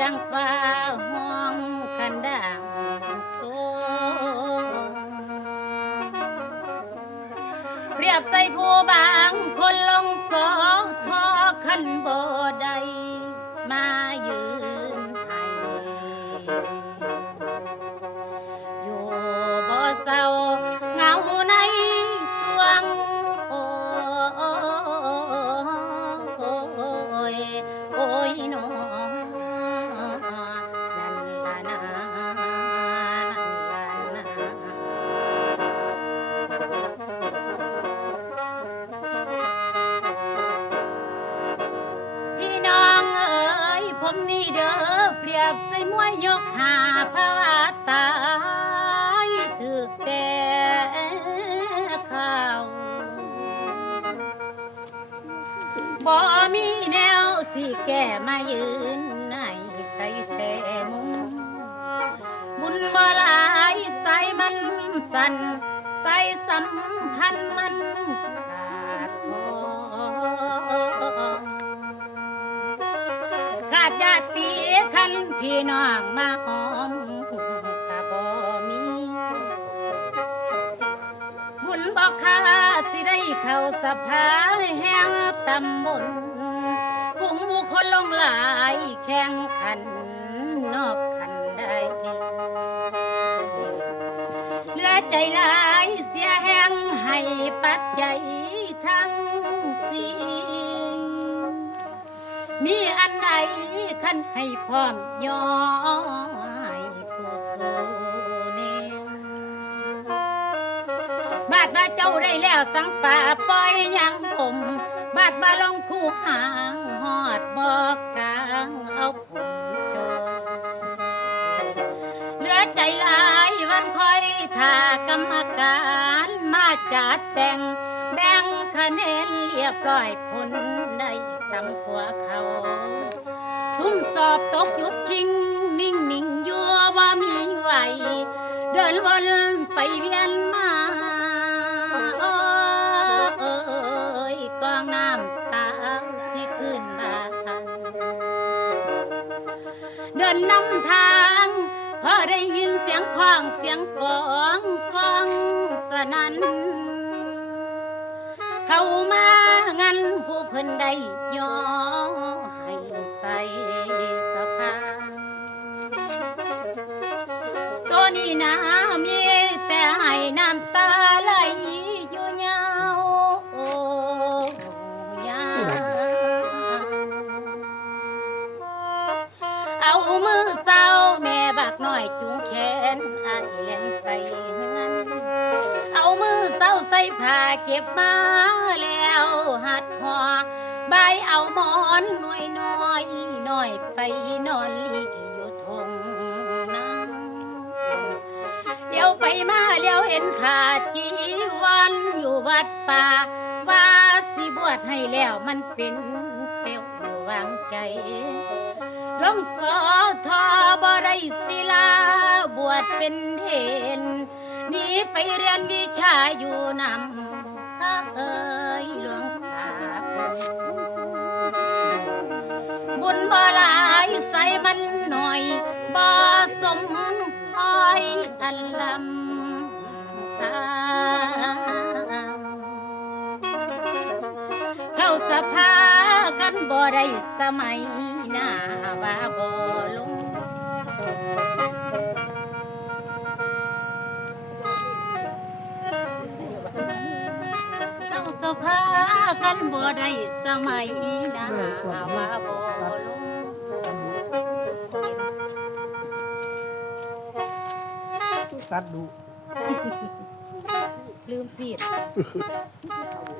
จังฟ้าห้องคันดังโซเปรียบใจผู้บางคนลงสอทอคันบ่ได้มายืนให้อยู่บ่เศร้าเหงาในสวงโอ้ยโอ้ยน้อนั่นล่ะนะนั่นล่ะนะพี่น้องเอ๋ยผมนี่เด้อเปรียบใส่มวยยกหาภาวะตายถึกแต่ข่าวบ่มีแนวสิแก้มายืนในใส่แสมุมบุญบ่หลายใส่มันสั่นใส่สัมพันธ์มันขาดทองขาดญาติคันพี่น้องมาหอมกะบ่มีบุญบ่ขาดสิได้เข้าสภาแห่งตำบลกลุ่มบุคคลลงหลายแข่งขันนอกคันใดเหลือใจหลายเสียแห่งให้ปัจจัยทั้งสิ้นมีอันใดคันให้พร้อมย่อยผู้สู้เนบาดว่าเจ้าได้แล้วสังป่าปล่อยยังผมบาดว่าลงคู่หางหอดบอกกลางเอาผมโจเหลือใจหลายวันคอยท่ากรรมการมาจัดแต่งแบ่งคะแนนเรียบร้อยผลได้ตำกว่าเขาทุ่มสอบตกหยุดทิ้งนิ่งนิ่งอยู่ว่ามีไหวเดินวนไปเวียนมาโอ้ยกองน้ำตาสิขึ้นมาเดินนำทางพอได้ยินเสียงคล้องเสียงกองสนั่นเข้ามางั้นผู้เพิ่นได้ย่อให้ใส่สะพานตัวนี้นะมีแต่ให้น้ำตาไหลอยู่ยาวโอ้ยาวเอามือเศร้าแม่บักน้อยจูงแขนไอเล่นใส่เงินเอามือเศร้าใส่ผ้าเก็บมาแล้วหัดหอใบเอาหมอนน้อยไปนอนลีอยู่ทงนั้นเดี๋ยวไปมาเลี้ยวเห็นขาดจีวันอยู่วัดป่าว่าสิบวชให้แล้วมันเป็นเปลววางใจลงสอทอบ่ได้ศิลาบวชเป็นเทนหนีไปเรียนวิชาอยู่นำเอ้ยหลวงตาบุญบ่หลายใส่มันหน่อยบ่สมพอยอันลำเข้าสภากันบ่ได้สมัยหน้าว่าบ่ลงเข้าสภากันบ่ได้สมัยหน้าว่าบ่ลงตัดดูลืมสิ